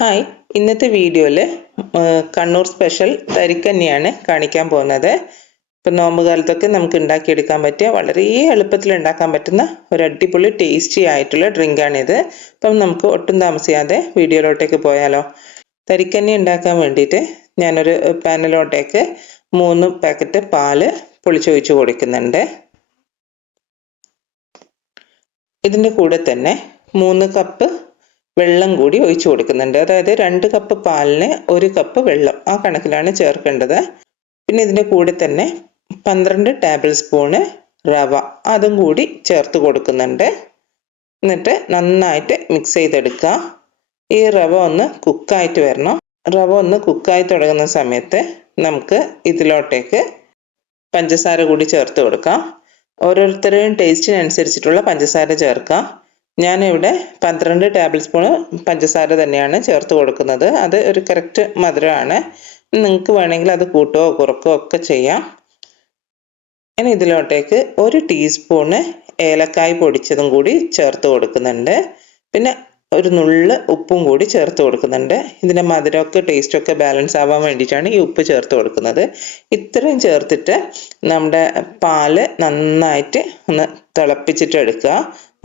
Hi ഇന്നത്തെ വീഡിയോയിൽ Kannur special തരിക്കന്നെയാണ് കാണിക്കാൻ പോകുന്നത്. ഇപ്പം നോമ്പ് കാലത്തൊക്കെ നമുക്ക് ഉണ്ടാക്കിയെടുക്കാൻ പറ്റിയ വളരെ എളുപ്പത്തിൽ ഉണ്ടാക്കാൻ പറ്റുന്ന ഒരു അടിപൊളി ടേസ്റ്റി ആയിട്ടുള്ള ഡ്രിങ്കാണിത്. അപ്പം നമുക്ക് ഒട്ടും താമസിയാതെ വീഡിയോയിലോട്ടേക്ക് പോയാലോ. തരിക്കന്നി ഉണ്ടാക്കാൻ വേണ്ടിയിട്ട് ഞാനൊരു പാനലോട്ടേക്ക് മൂന്ന് പാക്കറ്റ് പാൽ പൊളിച്ചൊഴിച്ച് കൊടുക്കുന്നുണ്ട്. ഇതിന്റെ കൂടെ തന്നെ മൂന്ന് കപ്പ് വെള്ളം കൂടി ഒഴിച്ചു കൊടുക്കുന്നുണ്ട്. അതായത് രണ്ട് കപ്പ് പാലിന് ഒരു കപ്പ് വെള്ളം ആ കണക്കിലാണ് ചേർക്കേണ്ടത്. പിന്നെ ഇതിന്റെ കൂടെ തന്നെ പന്ത്രണ്ട് ടേബിൾ സ്പൂണ് റവ അതും കൂടി ചേർത്ത് കൊടുക്കുന്നുണ്ട്. എന്നിട്ട് നന്നായിട്ട് മിക്സ് ചെയ്തെടുക്കുക. ഈ റവ ഒന്ന് കുക്കായിട്ട് വരണം. റവ ഒന്ന് കുക്കായി തുടങ്ങുന്ന സമയത്ത് നമുക്ക് ഇതിലോട്ടേക്ക് പഞ്ചസാര കൂടി ചേർത്ത് കൊടുക്കാം. ഓരോരുത്തരുടെയും ടേസ്റ്റിനനുസരിച്ചിട്ടുള്ള പഞ്ചസാര ചേർക്കാം. ഞാനിവിടെ പന്ത്രണ്ട് ടേബിൾ സ്പൂണ് പഞ്ചസാര തന്നെയാണ് ചേർത്ത് കൊടുക്കുന്നത്. അത് ഒരു കറക്റ്റ് മധുരമാണ്. നിങ്ങൾക്ക് വേണമെങ്കിൽ അത് കൂട്ടുകയോ കുറക്കുകയോ ഒക്കെ ചെയ്യാം. ഇനി ഇതിലോട്ടേക്ക് ഒരു ടീസ്പൂണ് ഏലക്കായ് പൊടിച്ചതും കൂടി ചേർത്ത് കൊടുക്കുന്നുണ്ട്. പിന്നെ ഒരു നുള്ള് ഉപ്പും കൂടി ചേർത്ത് കൊടുക്കുന്നുണ്ട്. ഇതിന്റെ മധുരമൊക്കെ ടേസ്റ്റൊക്കെ ബാലൻസ് ആവാൻ വേണ്ടിയിട്ടാണ് ഈ ഉപ്പ് ചേർത്ത് കൊടുക്കുന്നത്. ഇത്രയും ചേർത്തിട്ട് നമ്മുടെ പാൽ നന്നായിട്ട് ഒന്ന് തിളപ്പിച്ചിട്ട് എടുക്കുക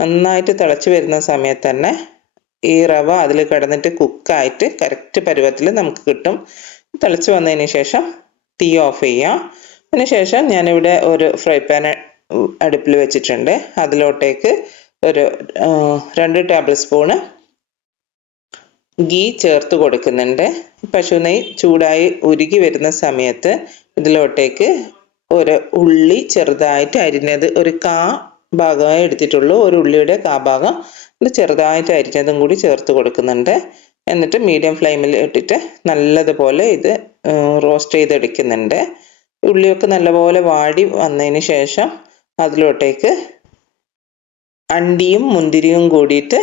നന്നായിട്ട് തിളച്ച് വരുന്ന സമയത്ത് തന്നെ ഈ റവ അതിൽ കിടന്നിട്ട് കുക്കായിട്ട് കറക്റ്റ് പരുവത്തിൽ നമുക്ക് കിട്ടും. തിളച്ച് വന്നതിന് ശേഷം തീ ഓഫ് ചെയ്യാം. അതിനുശേഷം ഞാനിവിടെ ഒരു ഫ്രൈ പാൻ അടുപ്പിൽ വെച്ചിട്ടുണ്ട്. അതിലോട്ടേക്ക് ഒരു രണ്ട് ടേബിൾ സ്പൂണ് ഗീ ചേർത്ത് കൊടുക്കുന്നുണ്ട്. പശു നെയ് ചൂടായി ഉരുകി വരുന്ന സമയത്ത് ഇതിലോട്ടേക്ക് ഒരു ഉള്ളി ചെറുതായിട്ട് അരിഞ്ഞത് ഒരു കാ ഭാഗമായി എടുത്തിട്ടുള്ളൂ. ഒരു ഉള്ളിയുടെ കാ ഭാഗം ഇത് ചെറുതായിട്ട് അരിഞ്ഞതും കൂടി ചേർത്ത് കൊടുക്കുന്നുണ്ട്. എന്നിട്ട് മീഡിയം ഫ്ലെയിമിൽ ഇട്ടിട്ട് നല്ലതുപോലെ ഇത് റോസ്റ്റ് ചെയ്തെടുക്കുന്നുണ്ട്. ഉള്ളിയൊക്കെ നല്ലപോലെ വാടി വന്നതിന് ശേഷം അതിലോട്ടേക്ക് അണ്ടിയും മുന്തിരിയും കൂടിയിട്ട്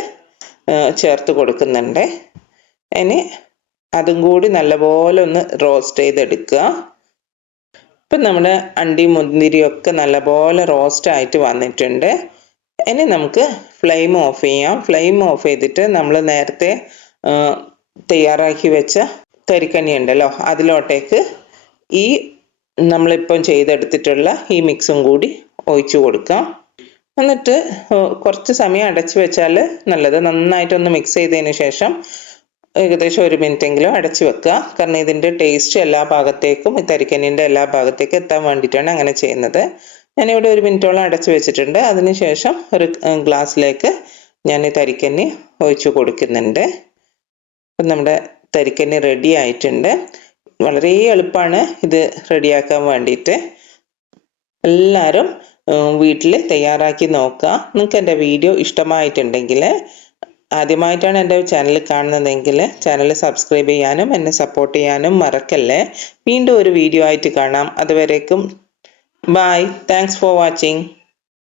ചേർത്ത് കൊടുക്കുന്നുണ്ട്. ഇനി അതും കൂടി നല്ലപോലെ ഒന്ന് റോസ്റ്റ് ചെയ്തെടുക്കുക. ഇപ്പം നമ്മുടെ അണ്ടി മുന്തിരിയൊക്കെ നല്ലപോലെ റോസ്റ്റ് ആയിട്ട് വന്നിട്ടുണ്ട്. ഇനി നമുക്ക് ഫ്ലെയിം ഓഫ് ചെയ്യാം. ഫ്ലെയിം ഓഫ് ചെയ്തിട്ട് നമ്മൾ നേരത്തെ തയ്യാറാക്കി വെച്ച കരിക്കനി ഉണ്ടല്ലോ അതിലോട്ടേക്ക് ഈ നമ്മളിപ്പം ചെയ്തെടുത്തിട്ടുള്ള ഈ മിക്സും കൂടി ഒഴിച്ചു കൊടുക്കാം. എന്നിട്ട് കുറച്ച് സമയം അടച്ചു വെച്ചാൽ നല്ലത്. നന്നായിട്ടൊന്ന് മിക്സ് ചെയ്തതിന് ശേഷം ഏകദേശം ഒരു മിനിറ്റ് എങ്കിലും അടച്ചു വെക്കുക. കാരണം ഇതിന്റെ ടേസ്റ്റ് എല്ലാ ഭാഗത്തേക്കും ഈ തരിക്കനിന്റെ എല്ലാ ഭാഗത്തേക്കും എത്താൻ വേണ്ടിയിട്ടാണ് അങ്ങനെ ചെയ്യുന്നത്. ഞാനിവിടെ ഒരു മിനിറ്റോളം അടച്ചു വെച്ചിട്ടുണ്ട്. അതിനുശേഷം ഒരു ഗ്ലാസ്സിലേക്ക് ഞാൻ ഈ തരിക്കന്നി ഒഴിച്ചു കൊടുക്കുന്നുണ്ട്. അപ്പം നമ്മുടെ തരിക്കന്നി റെഡി ആയിട്ടുണ്ട്. വളരെ എളുപ്പമാണ് ഇത് റെഡിയാക്കാൻ വേണ്ടിയിട്ട്. എല്ലാവരും വീട്ടിൽ തയ്യാറാക്കി നോക്കുക. നിങ്ങൾക്ക് എന്റെ വീഡിയോ ഇഷ്ടമായിട്ടുണ്ടെങ്കിൽ ആദ്യമായിട്ടാണ് എന്റെ ചാനൽ കാണുന്നതെങ്കിൽ ചാനൽ സബ്സ്ക്രൈബ് ചെയ്യാനും എന്നെ സപ്പോർട്ട് ചെയ്യാനും മറക്കല്ലേ. വീണ്ടും ഒരു വീഡിയോ ആയിട്ട് കാണാം. അതുവരേക്കും ബായ് താങ്ക്സ് ഫോർ വാച്ചിങ്